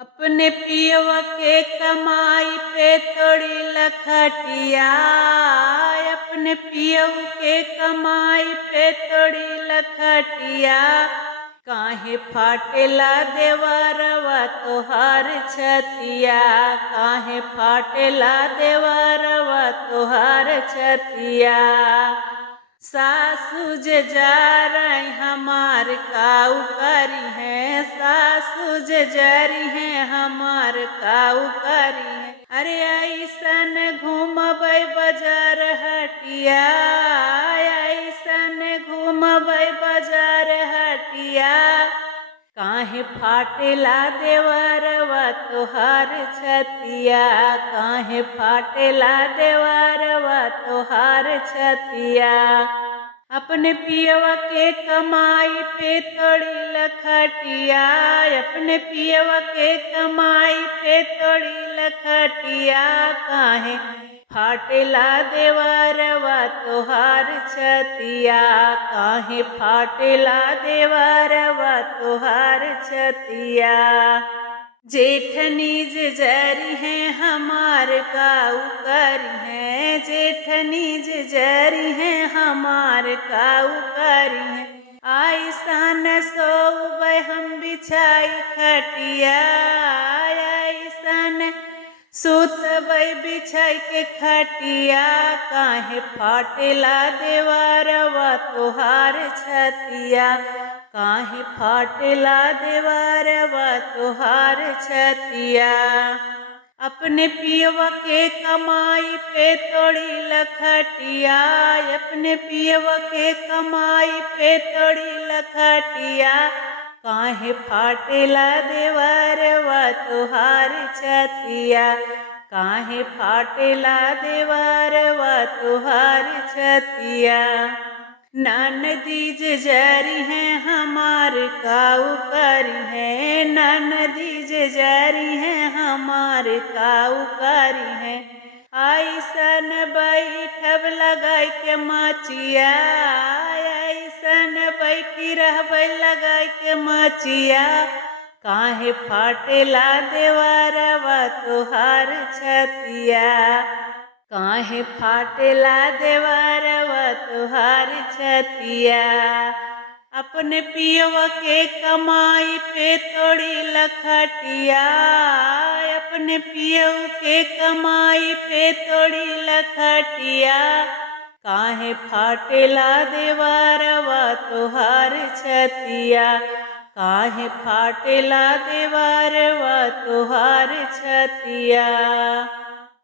अपने पियवा के कमाई पे तोड़ी लखटिया, अपने पियव के कमाई पे तोड़ी लखटिया। काहे फाटेला देवरवा तोहार छतिया, काहे फाटेला देवरवा तोहार छतिया। सासू जे जा रही हमार काऊ करी है, सासू जे जरी है हमार काऊ करी है। अरे ऐसन घूमबै बाजार हटिया, ऐसन घूमबै बाजार हटिया। काहे फाटेला देवरवा तोहार छतिया, काहे फाटेला देवरवा तोहार छतिया। अपने पियवा के कमाई पे तोड़ी लखटिया, अपने पियवा के कमाई पे तोड़ी लखटिया। काहे फाटेला देवरवा तोहार छतिया, काहे फाटेला देवरवा तोहार छतिया। जेठनी जे जरी है हमार काऊ करी है, जेठनी जे जरी है हमार काऊ करी है। ऐसन सोबै हम बिछाई खटिया, ऐसन सुतबै बिछाई के खटिया। काहे फाटेला देवरवा तोहार छतिया, काहे फाटेला देवरवा तोहार छतिया। अपने पियवा के कमाई पे तोड़ी लखटिया, अपने पियवा के कमाई पे तोड़ी लखटिया। काहे फाटेला देवरवा तोहार छतिया, काहे फाटेला देवरवा तोहार छतिया। ननदी जे जरी है हमार काऊ करी है, ननदी जे जरी है हमार काऊ करी है। ऐसन बैठब लगाई के मचिया, ऐसन बैठी रहबै लगाई के मचिया। काहे फाटेला देवरवा तोहार छतिया, काहे फाटेला देवरवा तोहार छतिया। अपने पियवा के कमाई पे तोड़ी लखटिया, अपने पियव के कमाई पे तोड़ी लखटिया। काहे फाटेला देवरवा तोहार छतिया, काहे फाटेला देवरवा तोहार छतिया।